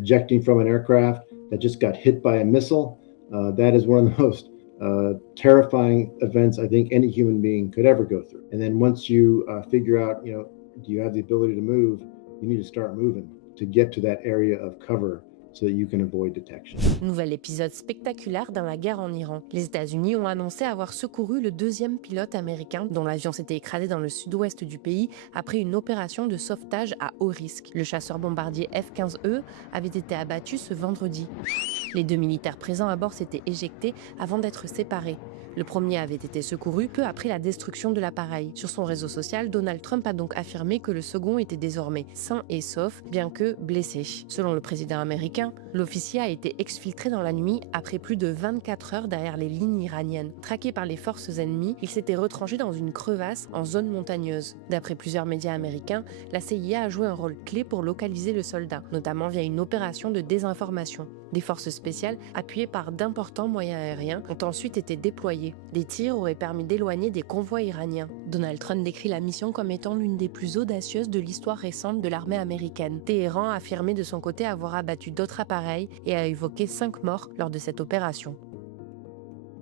ejecting from an aircraft that just got hit by a missile. That is one of the most terrifying events I think any human being could ever go through. And then once you figure out, do you have the ability to move, you need to start moving to get to that area of cover so that you can avoid detection. Nouvel épisode spectaculaire dans la guerre en Iran. Les États-Unis ont annoncé avoir secouru le deuxième pilote américain dont l'avion s'était écrasé dans le sud-ouest du pays après une opération de sauvetage à haut risque. Le chasseur-bombardier F-15E avait été abattu ce vendredi. Les deux militaires présents à bord s'étaient éjectés avant d'être séparés. Le premier avait été secouru peu après la destruction de l'appareil. Sur son réseau social, Donald Trump a donc affirmé que le second était désormais sain et sauf, bien que blessé. Selon le président américain, l'officier a été exfiltré dans la nuit après plus de 24 heures derrière les lignes iraniennes. Traqué par les forces ennemies, il s'était retranché dans une crevasse en zone montagneuse. D'après plusieurs médias américains, la CIA a joué un rôle clé pour localiser le soldat, notamment via une opération de désinformation. Des forces spéciales, appuyées par d'importants moyens aériens, ont ensuite été déployées. Des tirs auraient permis d'éloigner des convois iraniens. Donald Trump décrit la mission comme étant l'une des plus audacieuses de l'histoire récente de l'armée américaine. Téhéran a affirmé de son côté avoir abattu d'autres appareils et a évoqué 5 morts lors de cette opération.